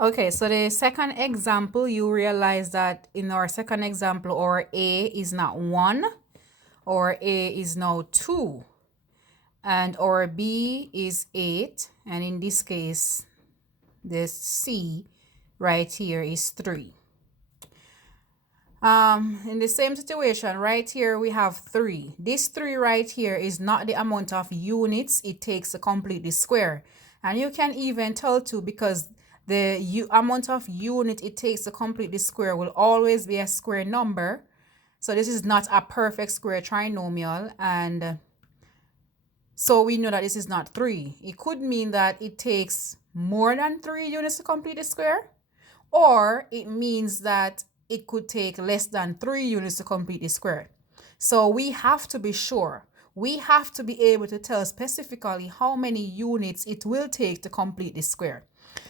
Okay, so the second example, you realize that in our second example, our A is not 1, our A is now 2, and our B is 8, and in this case, the C right here is 3. In the same situation right here, we have 3. This 3 right here is not the amount of units it takes to complete the square. And you can even tell too, because the amount of unit it takes to complete the square will always be a square number. So this is not a perfect square trinomial, and so we know that this is not 3. It could mean that it takes more than 3 units to complete the square, or it means that it could take less than 3 units to complete the square. So we have to be sure. We have to be able to tell specifically how many units it will take to complete the square.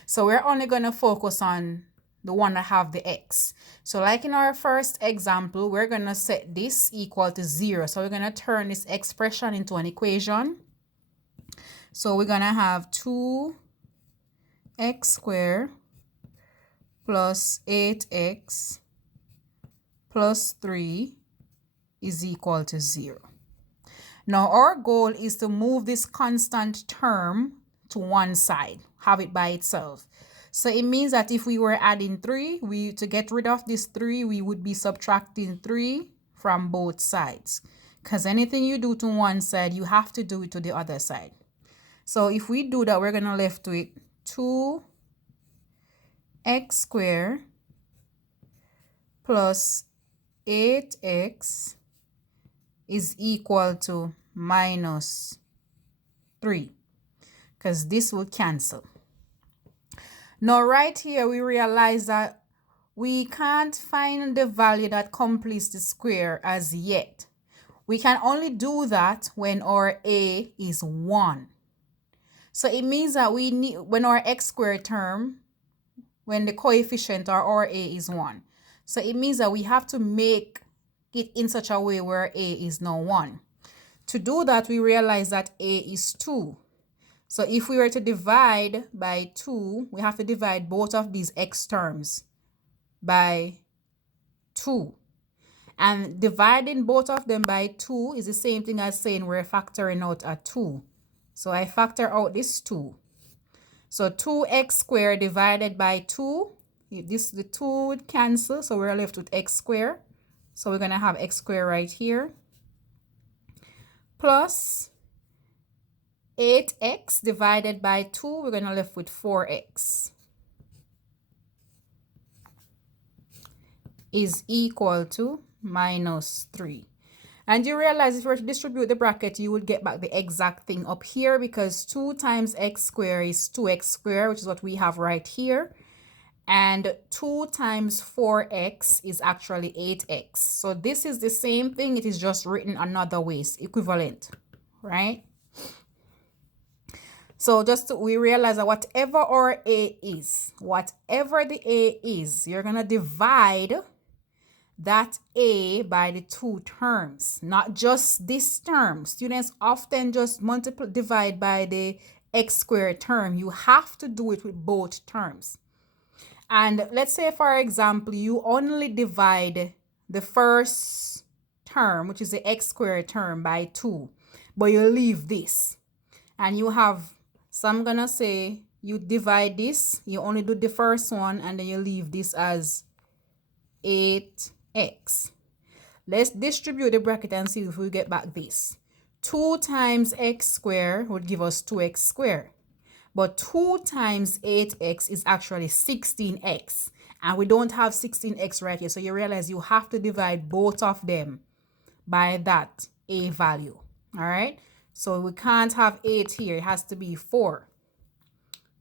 So we're only going to focus on the one that have the x. So like in our first example, we're going to set this equal to 0. So we're going to turn this expression into an equation. So we're going to have 2x squared plus 8x plus 3 is equal to 0. Now our goal is to move this constant term to one side, have it by itself. So it means that if we were adding 3, to get rid of this 3, we would be subtracting 3 from both sides. Because anything you do to one side, you have to do it to the other side. So if we do that, we're going to left with 2x squared plus 8x is equal to minus 3, because this will cancel. Now right here we realize that we can't find the value that completes the square as yet. We can only do that when our A is 1. So it means that we need, when our x squared term, when the coefficient or our A is 1. So it means that we have to make it in such a way where A is now 1. To do that, we realize that A is 2. So if we were to divide by 2, we have to divide both of these x terms by 2. And dividing both of them by 2 is the same thing as saying we're factoring out a 2. So I factor out this 2. So 2x squared divided by 2, the 2 would cancel, so we're left with x squared. So we're going to have x squared right here, plus 8x divided by 2, we're going to left with 4x, is equal to minus 3. And you realize if you were to distribute the bracket, you would get back the exact thing up here, because 2 times x squared is 2x squared, which is what we have right here. And 2 times 4x is actually 8x. So this is the same thing. It is just written another way, equivalent, right? So we realize that whatever our A is, whatever the A is, you're going to divide that A by the 2 terms, not just this term. Students often just divide by the x squared term. You have to do it with both terms. And let's say, for example, you only divide the first term, which is the x squared term, by 2, but you leave this. And you have, so I'm going to say you divide this, you only do the first one, and then you leave this as 8x. Let's distribute the bracket and see if we get back this. 2 times x squared would give us 2x squared. But 2 times 8x is actually 16x. And we don't have 16x right here. So you realize you have to divide both of them by that A value. All right. So we can't have 8 here. It has to be 4.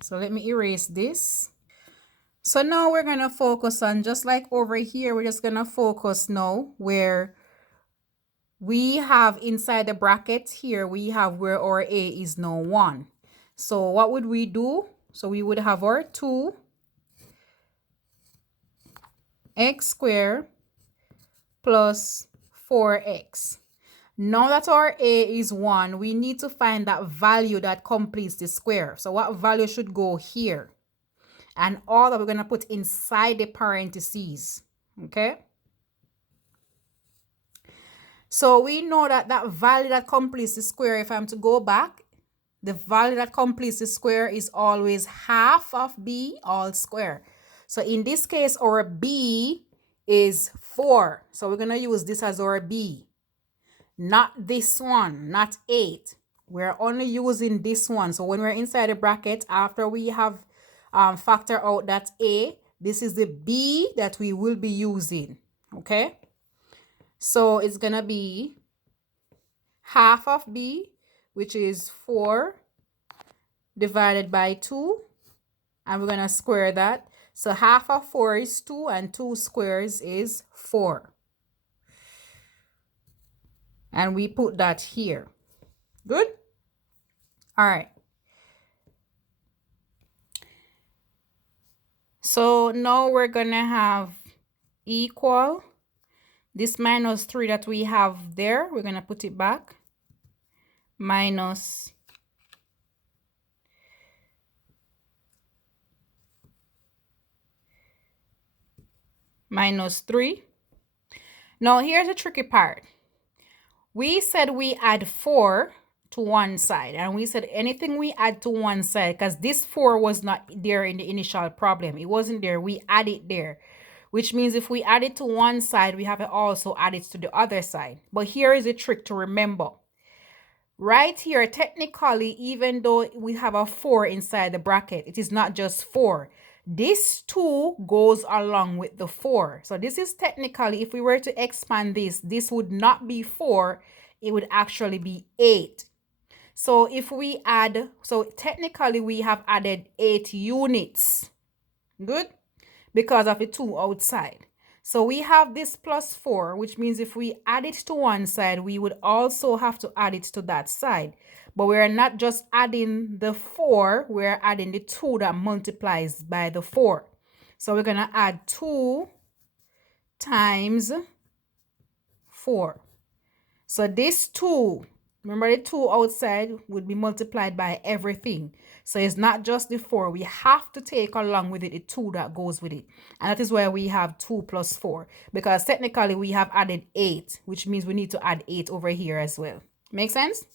So let me erase this. So now we're going to focus on, just like over here, we're just going to focus now where we have inside the bracket here, we have where our A is now 1. So what would we do? So we would have our 2x squared plus 4x. Now that our A is 1, we need to find that value that completes the square. So what value should go here? and all that we're going to put inside the parentheses. Okay? So we know that that value that completes the square, if I'm to go back, the value that completes the square is always half of b all square. So in this case, our b is 4. So we're going to use this as our b. Not this one, not 8. We're only using this one. So when we're inside the bracket, after we have factor out that a, this is the b that we will be using. Okay? So it's going to be half of b, which is 4 divided by 2. And we're going to square that. So half of 4 is 2, and 2 squares is 4. And we put that here. Good? All right. So now we're going to have equal this minus 3 that we have there. We're going to put it back. Minus minus 3. Now here's the tricky part. We said we add 4 to one side, and we said anything we add to one side, because this 4 was not there in the initial problem. It wasn't there. We add it there, which means if we add it to one side, we have to also add it to the other side. But here is a trick to remember. Right here, technically, even though we have a 4 inside the bracket, it is not just 4. This 2 goes along with the 4. So this is technically, if we were to expand this would not be 4. It would actually be 8. So if we add, so technically we have added 8 units. Good? Because of the 2 outside. So we have this plus 4, which means if we add it to one side, we would also have to add it to that side. But we're not just adding the 4, we're adding the 2 that multiplies by the 4. So we're going to add 2 times 4. So this 2, remember the 2 outside would be multiplied by everything. So it's not just the 4. We have to take along with it the 2 that goes with it. And that is why we have 2 plus 4. Because technically we have added 8, which means we need to add 8 over here as well. Make sense?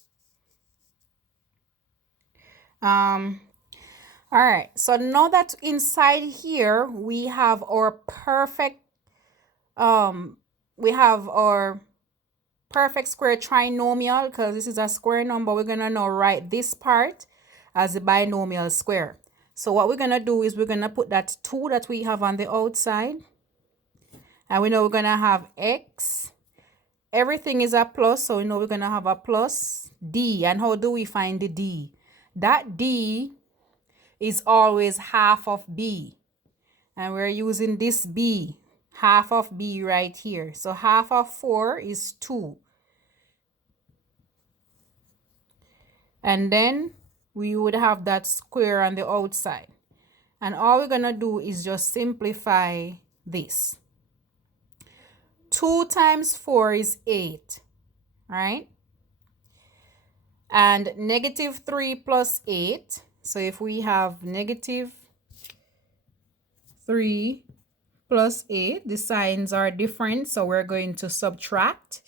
All right. So now that inside here we have our perfect square trinomial, because this is a square number. We're going to now write this part as a binomial square. So what we're going to do is we're going to put that 2 that we have on the outside. And we know we're going to have x. Everything is a plus, so we know we're going to have a plus d. And how do we find the d? That d is always half of b. And we're using this b, half of b right here. So half of 4 is 2. And then we would have that square on the outside. And all we're going to do is just simplify this. 2 times 4 is 8, right? And negative 3 plus 8. So if we have negative 3 plus 8, the signs are different. So we're going to subtract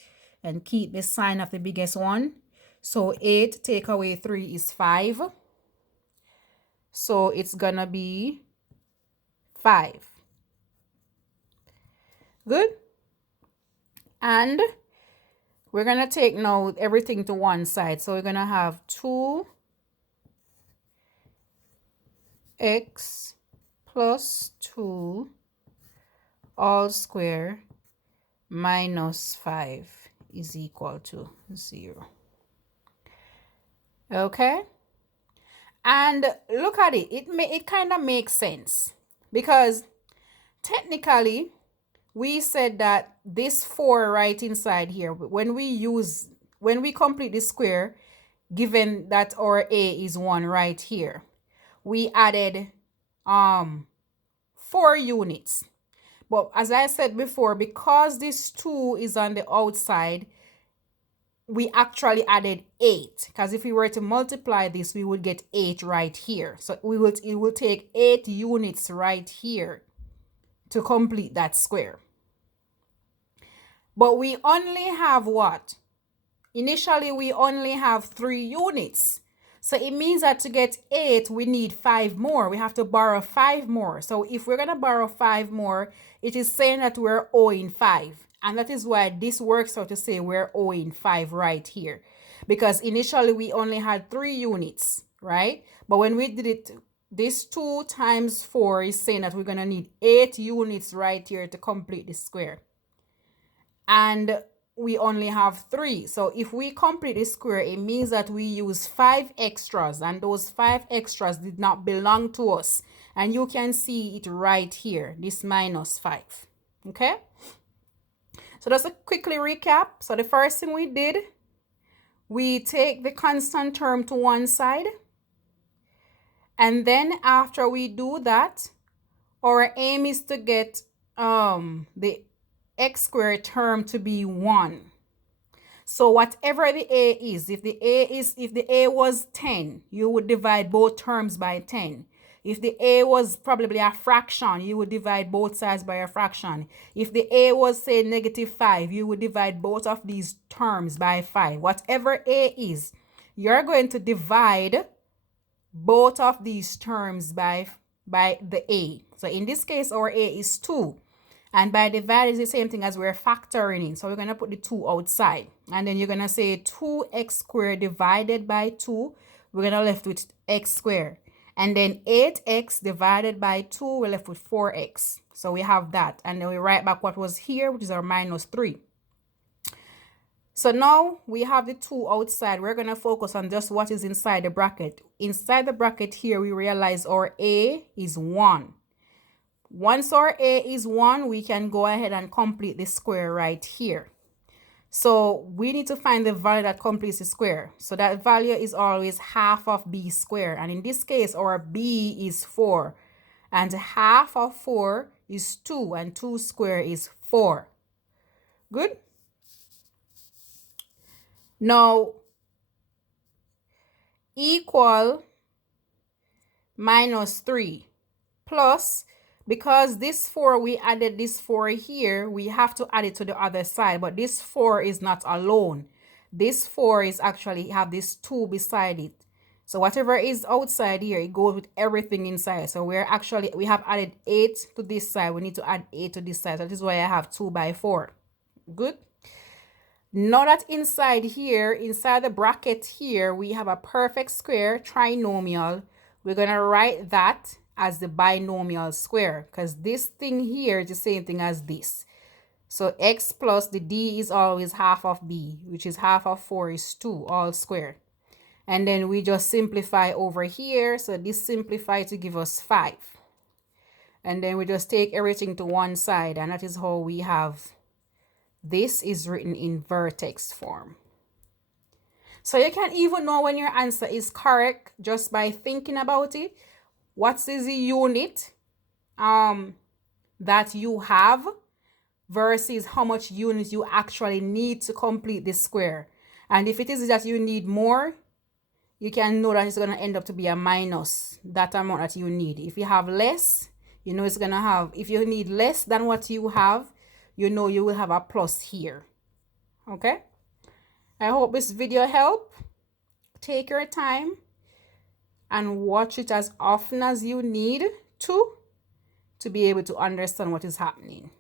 and keep the sign of the biggest one. So 8 take away 3 is 5. So it's going to be 5. Good? And we're going to take now everything to one side. So we're going to have 2x plus 2 all square minus 5 is equal to 0. Okay? And look at it. It kind of makes sense. Because technically, we said that this 4 right inside here, when we complete the square, given that our a is 1 right here, we added 4 units. But as I said before, because this 2 is on the outside, we actually added 8, because if we were to multiply this, we would get 8 right here. So it will take 8 units right here to complete that square. But we only have what? Initially, we only have 3 units. So it means that to get 8, we need 5 more. We have to borrow 5 more. So if we're going to borrow 5 more, it is saying that we're owing 5. And that is why this works out to say we're owing 5 right here. Because initially, we only had 3 units, right? But when we did it, this 2 times 4 is saying that we're going to need 8 units right here to complete the square. And we only have 3. So if we complete the square, it means that we use 5 extras, and those 5 extras did not belong to us. And you can see it right here, this minus 5. Okay? So just to quickly recap. So the first thing we did, we take the constant term to one side. And then after we do that, our aim is to get the x squared term to be 1. So whatever the a is, if the a was 10, you would divide both terms by 10. If the a was probably a fraction, you would divide both sides by a fraction. If the a was, say, -5, you would divide both of these terms by 5. Whatever a is, you're going to divide both of these terms by the a. So in this case, our a is 2. And by divide is the same thing as we're factoring in. So we're going to put the 2 outside. And then you're going to say 2x squared divided by 2. We're going to left with x squared. And then 8x divided by 2, we're left with 4x. So we have that. And then we write back what was here, which is our -3. So now we have the 2 outside. We're going to focus on just what is inside the bracket. Inside the bracket here, we realize our a is 1. Once our a is 1, we can go ahead and complete the square right here. So we need to find the value that completes the square. So that value is always half of b squared. And in this case, our b is 4. And half of 4 is 2. And 2 squared is 4. Good? Now, equal -3 plus, because this 4, we added this 4 here, we have to add it to the other side. But this 4 is not alone. This 4 is actually have this 2 beside it. So whatever is outside here, it goes with everything inside. So we have added 8 to this side. We need to add 8 to this side. So that is why I have 2 by 4. Good. Now that inside here, inside the bracket here, we have a perfect square trinomial. We're going to write that as the binomial square, because this thing here is the same thing as this. So x plus the d is always half of b, which is half of 4 is 2, all squared. And then we just simplify over here. So this simplifies to give us 5. And then we just take everything to one side, and that is how we have this is written in vertex form. So you can even know when your answer is correct just by thinking about it. What is the unit that you have versus how much units you actually need to complete this square? And if it is that you need more, you can know that it's going to end up to be a minus that amount that you need. If you have less, you know it's going to have, if you need less than what you have, you know you will have a plus here. Okay? I hope this video helped. Take your time and watch it as often as you need to be able to understand what is happening.